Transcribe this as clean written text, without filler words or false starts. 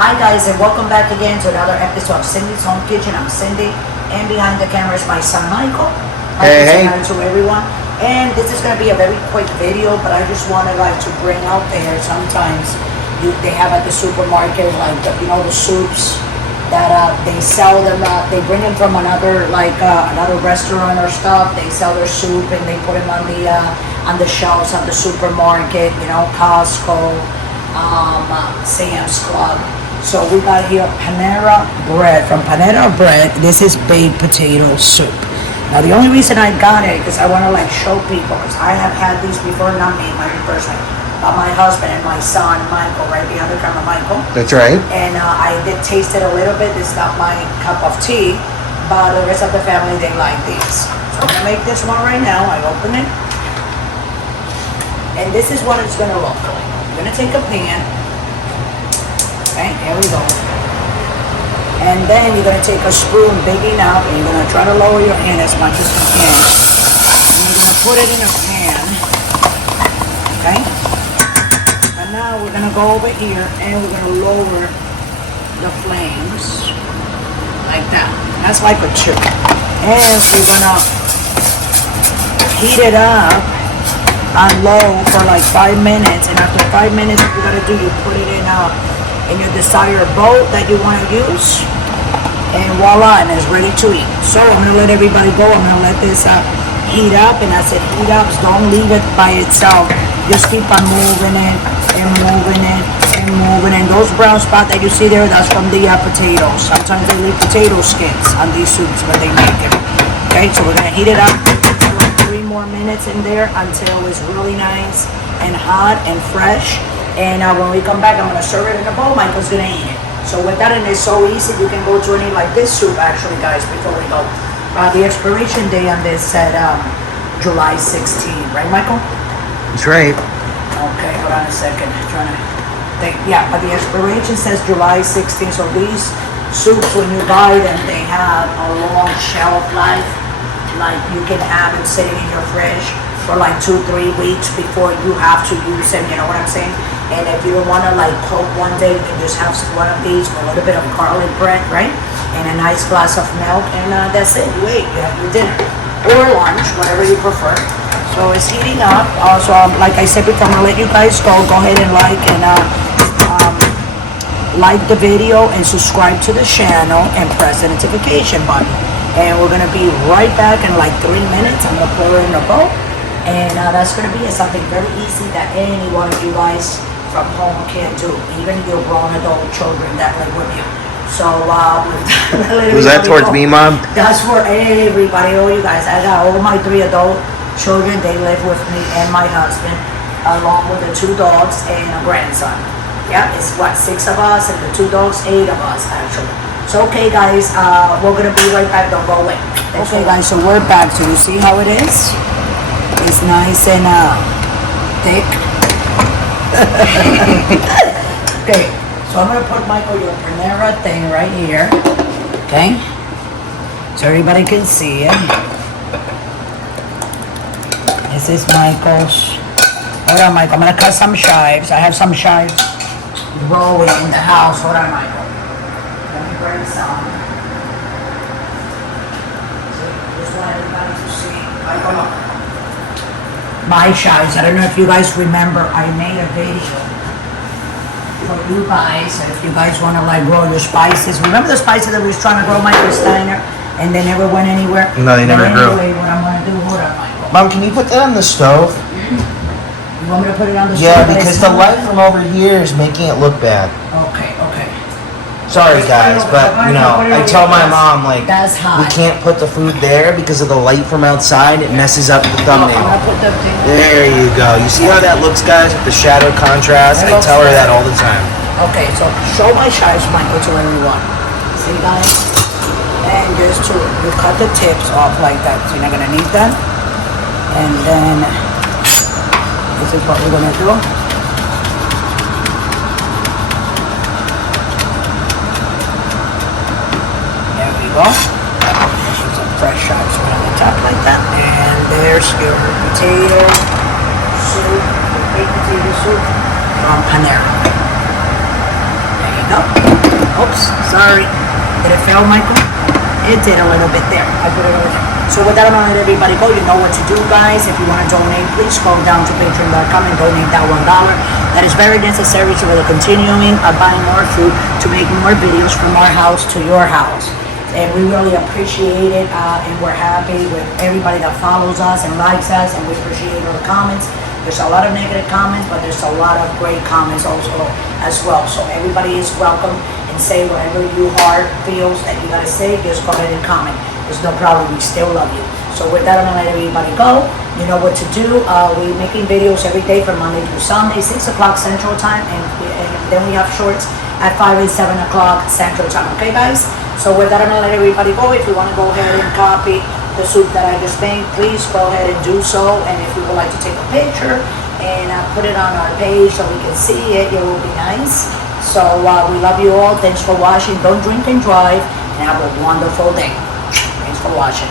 Hi guys, and welcome back again to another episode of Cindy's Home Kitchen. I'm Cindy, and behind the camera is my son Michael. Hey. To everyone. And this is going to be a very quick video, but I just wanted to bring out there. Sometimes they have at the supermarket the soups that they sell them. They bring them from another restaurant or stuff. They sell their soup and they put them on the shelves at the supermarket. Costco, Sam's Club. So we got here Panera Bread. From Panera Bread, this is baked potato soup. Now the only reason I got it is I want to show people. I have had these before, not me, my first time, but my husband and my son Michael, right behind the camera, Michael. That's right. And I did taste it a little bit. This is not my cup of tea, but the rest of the family, they like these. So I'm gonna make this one right now. I open it, and this is what it's gonna look like. I'm gonna take a pan. Okay, there we go. And then you're going to take a spoon big enough and you're going to try to lower your hand as much as you can. And you're going to put it in a pan. Okay? And now we're going to go over here and we're going to lower the flames. Like that. That's like a chip. And we're going to heat it up on low for 5 minutes. And after 5 minutes, what you're going to do, you put it in your desired bowl that you want to use, and voila, and it's ready to eat. So I'm going to let everybody go. I'm going to let this heat up, and I said heat up, so don't leave it by itself. Just keep on moving it and moving it and moving it. And those brown spots that you see there, that's from the potatoes. Sometimes they leave potato skins on these soups when they make them. Okay, so we're going to heat it up for 3 more minutes in there until it's really nice and hot and fresh. And when we come back, I'm going to serve it in a bowl. Michael's going to eat it. So with that, and it's so easy, you can go to any this soup, actually, guys, before we go. The expiration day on this said July 16, right, Michael? That's right. Okay, hold on a second. I'm trying to think. Yeah, but the expiration says July 16. So these soups, when you buy them, they have a long shelf life. You can have it sitting in your fridge for 2-3 weeks before you have to use them, you know what I'm saying? And if you don't want to cook one day, you can just have one of these with a little bit of garlic bread, right? And a nice glass of milk, and that's it. You ate, you have your dinner. Or lunch, whatever you prefer. So it's heating up. Also, like I said before, I'm going to let you guys go. Go ahead and like the video and subscribe to the channel and press the notification button. And we're going to be right back in 3 minutes. I'm going to pour it in a bowl. And that's going to be something very easy that any one of you guys from home can do. Even your grown adult children that live with you. So, was that towards me, Mom? That's for everybody, all you guys. I got all my 3 adult children. They live with me and my husband, along with the 2 dogs and a grandson. Yeah, it's 6 of us, and the 2 dogs, 8 of us, actually. So, okay, guys, we're going to be right back. Don't go away. Okay, guys, so we're back. So, you see how it is? It's nice and thick. Okay, so I'm going to put, Michael, your Panera thing right here. Okay? So everybody can see it. This is Michael's. Hold on, Michael. I'm going to cut some chives. I have some chives rolling in the house. Hold on, Michael. Let me bring some. Just want everybody to see. Michael, look. My chives. I don't know if you guys remember, I made a video for you guys, and if you guys want to grow your spices. Remember the spices that we was trying to grow, Michael Steiner, and they never went anywhere? No, they never grew. Anyway, what I'm going to do, hold on, Michael. Mom, can you put that on the stove? You want me to put it on the stove? Yeah, because the light from over here is making it look bad. Okay. Sorry, guys, but, I tell my mom, that's hot. we can't put the food there because of the light from outside. It messes up the thumbnail. There you go. You see how that looks, guys, with the shadow contrast? I tell her that all the time. Okay, so show my chives, Michael, to everyone. See, guys? And just you cut the tips off like that. So you're not going to need that. And then this is what we're going to do. Go. Some fresh chives right on the top like that. And there's your potato soup, baked potato soup from Panera. There you go. Sorry. Did it fail, Michael? It did a little bit there. I put it over there. So with that, I'm gonna let everybody go. You know what to do, guys. If you want to donate, please go down to patreon.com and donate that $1. That is very necessary to really continuing buying more food to make more videos from our house to your house. And we really appreciate it, and we're happy with everybody that follows us and likes us, and we appreciate all the comments. There's a lot of negative comments, but there's a lot of great comments also as well. So everybody is welcome, and say whatever your heart feels that you gotta say, just go ahead and comment. There's no problem, we still love you. So with that, I'm gonna let everybody go. You know what to do. We're making videos every day from Monday through Sunday, 6 o'clock Central Time, and then we have shorts at 5 and 7 o'clock Central Time. Okay, guys? So with that, I'm gonna let everybody go. If you wanna go ahead and copy the soup that I just made, please go ahead and do so. And if you would like to take a picture and put it on our page so we can see it, it will be nice. So we love you all. Thanks for watching. Don't drink and drive, and have a wonderful day. Thanks for watching.